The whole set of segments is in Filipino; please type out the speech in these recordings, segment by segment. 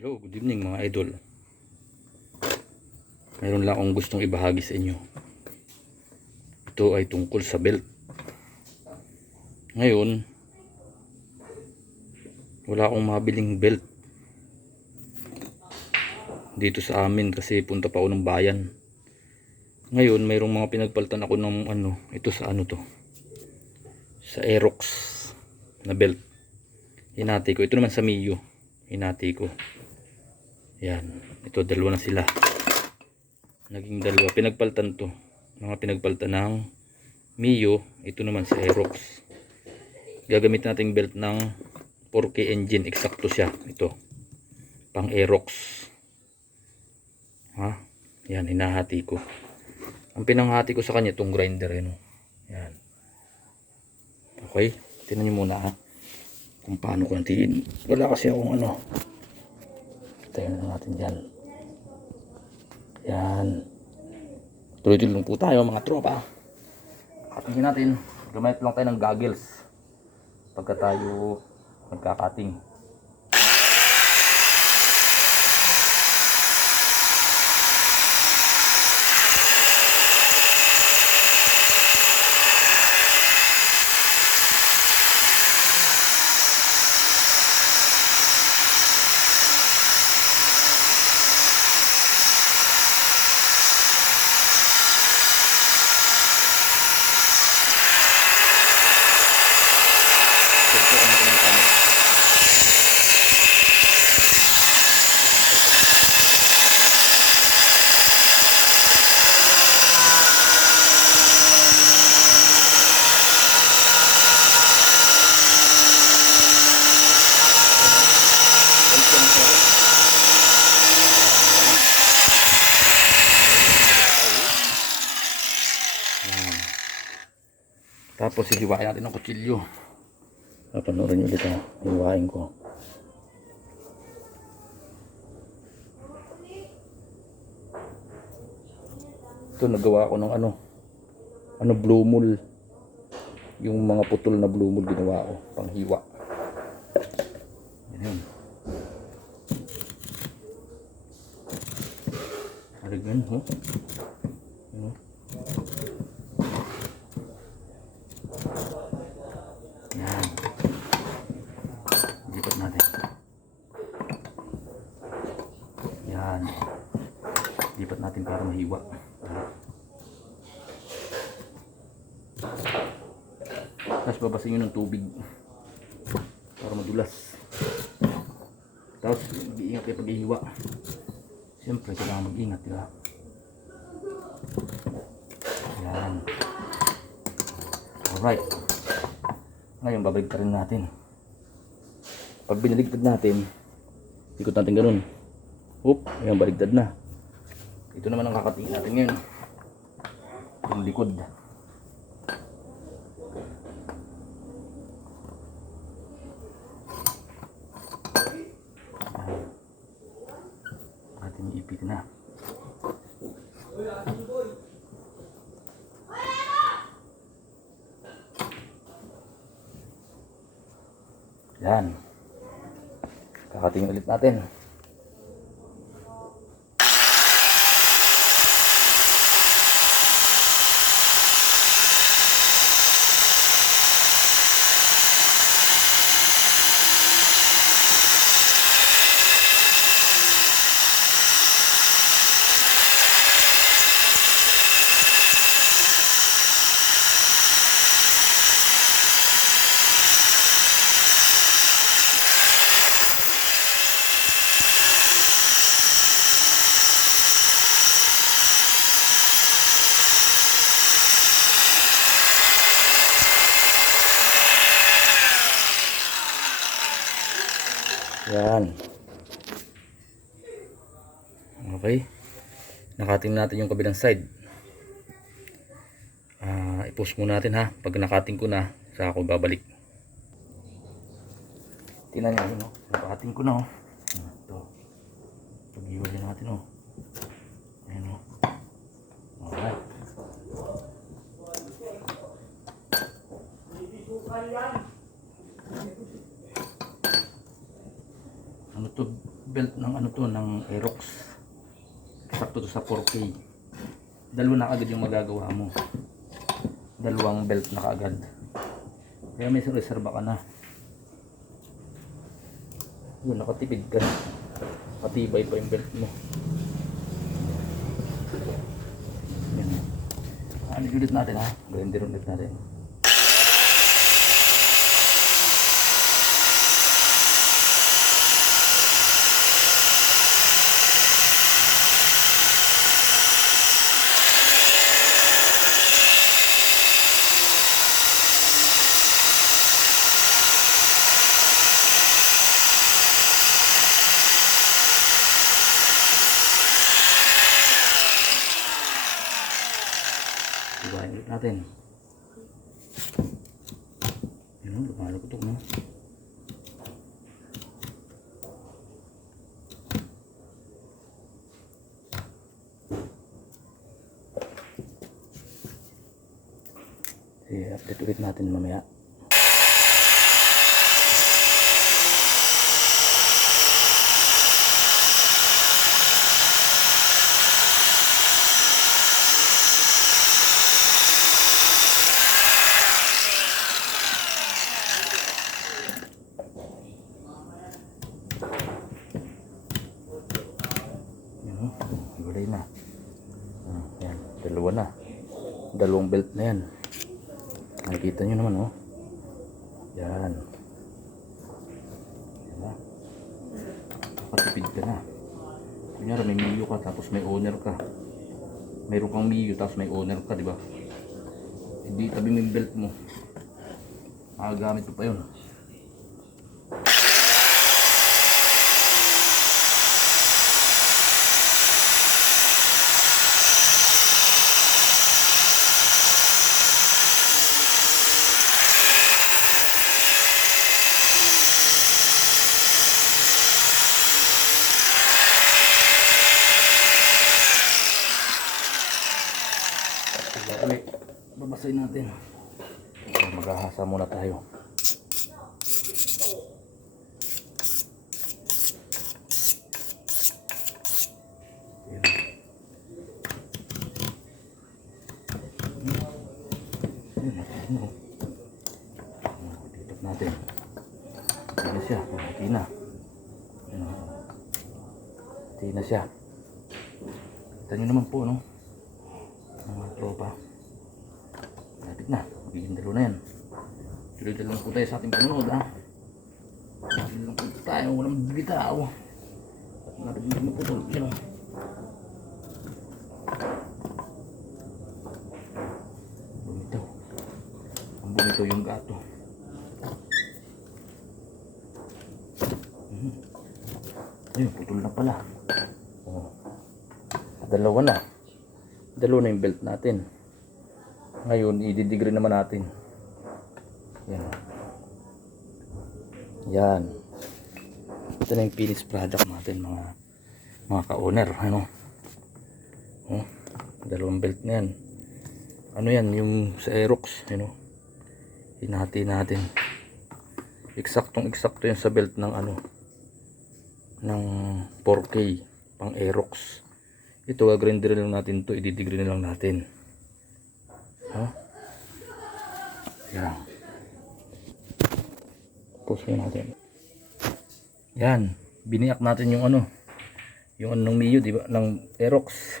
Hello, good evening mga idol. Mayroon lang akong gustong ibahagi sa inyo. Ito ay tungkol sa belt. Ngayon, wala akong mabiling belt dito sa amin kasi punta pa ako ng bayan. Ngayon, mayroong mga pinagpalitan ako ng ano, ito sa ano to. Sa Aerox na belt. Hinati ko. Ito naman sa Mio. Hinati ko. Yan. Ito, dalawa na sila. Naging dalawa. Pinagpaltan to. Mga pinagpaltan ng Mio. Ito naman si Aerox. Gagamit natin belt ng 4K engine. Eksakto siya. Ito. Pang Aerox. Ha? Yan, hinahati ko. Ang pinanghati ko sa kanya, itong grinder. Yan. oh. Yan. Okay. Tinan nyo muna ha. Kung paano ko natin. Wala kasi akong ano. Tayo na natin dyan. Yan. Tuloy-tuloy lang po tayo mga tropa. Katingin natin. Gamit lang tayo ng goggles. Pagka tayo magkakating. Tapos hihiwain natin ng kutsilyo. Papanoorin nyo ulit ha. Hiwain ko. Ito nagawa ko ng ano. Ano blue mold. Yung mga putol na blue mold ginawa ko. Panghiwa. Yan yun. Harigan ho. Ano? Yan. Lipat natin. Yan. Lipat mahiwa. Tapos babasin nyo ng tubig para madulas. Tapos mag-iingat kayo pag-ihiwa. Siyempre, kailangan mag-ingat, di ba? Yan. Alright. Ngayon, babalik rin natin. Pag binaligtad natin, ikot natin ganun. Oop, ayan, baligtad na. Ito naman ang kakatingin natin ngayon. Yung likod. Ating iipit na. Yan. Kakatingin ulit natin. Yan. Okay. Nakating natin yung kabilang side. Ah, i-post muna natin ha. Pag nakating ko na, saka ako babalik. Tingnan niyo, no? Nakating ko na, oh. Ito. Pag-iwalin natin, oh. Ayan, oh. Alright. Ano to? Belt ng ano to, ng Aerox. Sakto to sa 4K. Dalawa na agad yung magagawa mo. Dalawang belt na kaagad. Kaya may reserva ka na. Yun, nakatipid ka na. Matibay pa yung belt mo. Yan. Ano ulit natin ha? Grinder ulit natin. Ibahin ulit natin. Yun o, lumaluputok no. Sige, update ulit natin mamaya. Yan o, gulay na. Ah, yan, dalawa na. Dalawang belt na yan. Nakikita nyo naman oh. Yan. Diba? Patipid ka na. Kunyari may miyo ka tapos may owner ka. Mayroon kang miyo tapos may owner ka, di ba? Hindi tabi mo belt mo. Makagamit mo pa yun. Diba ulit? Babasahin natin. Maghahasa muna tayo. Oh, Titok natin. Na siya. Oh, Hindi na. Oh. Siya. Kita nyo naman po, no? Mga tropa. Lapit na. Magiging dalo na yan. Tuloy-tuloy lang po tayo sa ating panunod, ha? Tuloy lang po tayo. Walang bibitaw. At narinig mo po ito. Yan, o. Bumitaw. Ang bumitaw yung gato. Mhm. Ayun, putol na pala. Oh. Dalawa na. Dalawa na yung belt natin. Ngayon, i-degree naman natin. Yan. Yan. Ito na yung finished product natin, mga mga ka-owner. Ano? Oh, dalawang belt na yan. Ano yan, yung sa Aerox. Ano? Hinati natin. Eksaktong eksakto yan sa belt ng ano ng 4K pang Aerox. Ito, gagrinder lang natin to i-degree na lang natin. Ha? Yan. Puso natin. Yan. Biniyak natin yung ano. Yung anong Mio, di ba? Ng Aerox.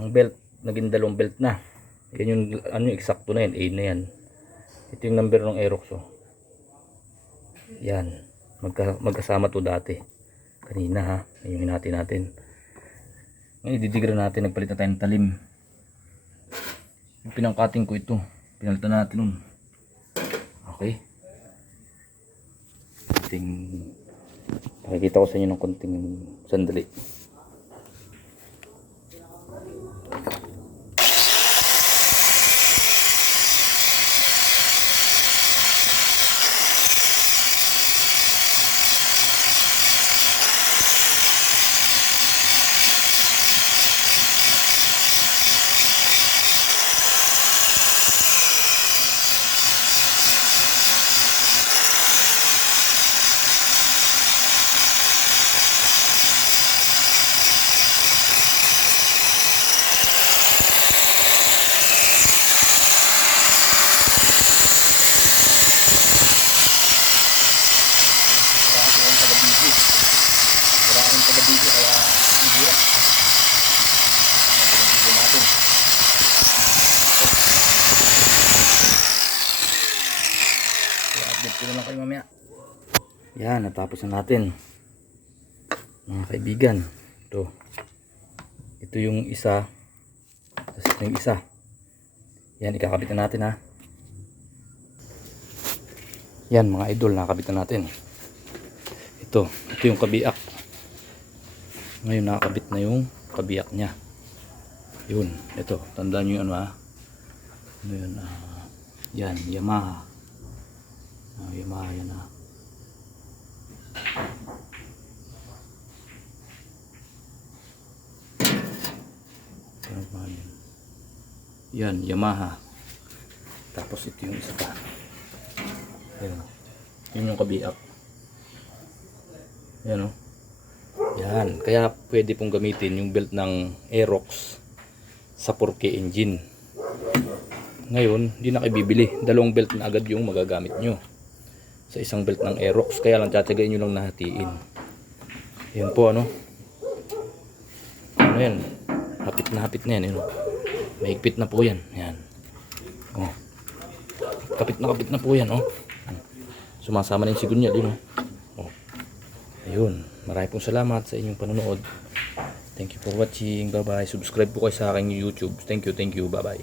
Ang belt. Naging dalawang belt na. Yan yung ano yung eksakto na yan. A na yan. Ito yung number ng Aerox. Oh. Yan. Magka, magkasama to dati. Kanina ha. Yan yung hinati natin. Ngayon, ididigra natin. Nagpalit na tayo ng talim. Yung pinangkating ko ito. Pinalitan natin nun. Okay. Konting... Pakikita ko sa inyo ng konting sandali. Yan, natapos na natin. Mga kaibigan. Ito. Ito yung isa. Tapos ito yung isa. Yan, ikakabit na natin ha. Yan mga idol, nakakabit na natin. Ito, ito yung kabiak. Ngayon nakakabit na yung kabiak niya. Yun, ito, tandaan nyo yung ano ha. Ano yun, ah, yan, Yamaha. Ah, Yamaha yan yun? Yan, Yamaha. Tapos ito yung isa pa. Yan. Yun yung kabiak. Yan o. Yan. Kaya pwede pong gamitin yung belt ng Aerox sa 4K engine. Ngayon, hindi na kayo bibili. Dalawang belt na agad yung magagamit nyo. Sa isang belt ng Aerox. Kaya lang tiyatagayin nyo lang nahatiin. Yan po ano. Ano yan? Hapit na hapit na yan. Ano? Mahigpit na po yan. Yan. Oh. Kapit na kapit na po yan. Oh. Sumasama na yung sigunyal. Yun, oh. Ayun. Marami pong salamat sa inyong panonood. Thank you for watching. Bye bye. Subscribe po kayo sa aking YouTube. Thank you, thank you. Bye bye.